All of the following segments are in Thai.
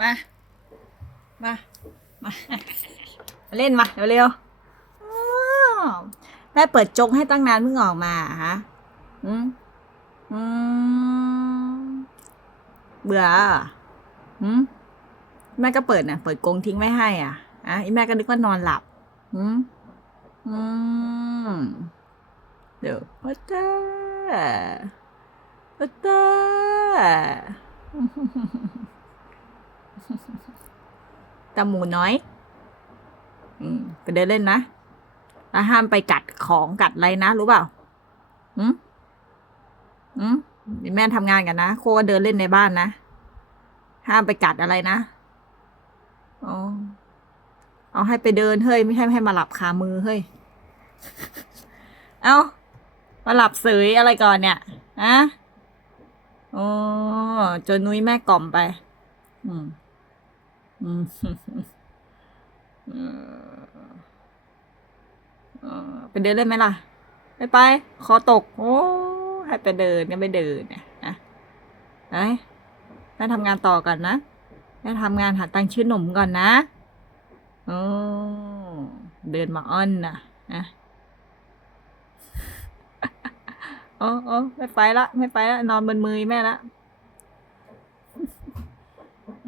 มา มา มา เล่นมาเร็วๆอ้าวแม่เปิดจงให้ตั้งนานเพิ่งออกมาฮะอืมอืมเบื่ออืมแม่ก็เปิดน่ะเปิดกงทิ้งไว้ให้อะอะอีแม่ก็นึกว่านอนหลับอืมอืมเดี๋ยววัตเตอร์วัตเตอร์ ตาหมูน้อย อืมไปเดินเล่นนะแล้วห้ามไปกัดของกัดอะไรนะ รู้เปล่าอืมอืมแม่ทำงานกันนะโคเดินเล่นในบ้านนะ ห้ามไปกัดอะไรนะอ๋อเอาให้ไปเดินเฮ้ย ไม่ใช่ให้มาหลับคามือเฮ้ย เอามาหลับเสยอะไรก่อนเนี่ยอะโอ้จนนุ้ยแม่กล่อมไป อืม ไปเดินเล่นไหมล่ะ ไปไปคอตก โอ้ให้ไปเดินก็ไม่เดินเนี่ยนะไปแม่ทำงานต่อก่อนนะแม่ทำงานหาตังค์ชื่อหนุ่มก่อนนะโอ้เดินมาอ้อนนะนะโอ้โอ้ไม่ไปละ ไม่ไปละ นอนบนมือแม่ละ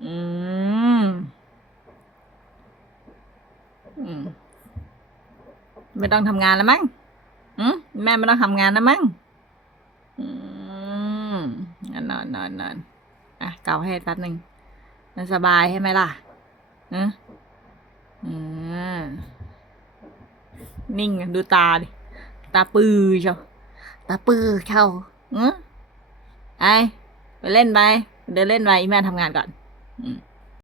อืม อืม ไม่ต้องทำงานแล้วมั้งอืมแม่ไม่ต้องทำงานแล้วมั้งอืมงั้นนอนนอนนอนอะเกาให้แป๊บหนึ่งมันสบายใช่ไหมล่ะอืมอืมนิ่งอะดูตาดิ ตาปือเชียวตาปือเข้าอืมไอไปเล่นไป เดินเล่นไปอีแม่ทำงานก่อน อืม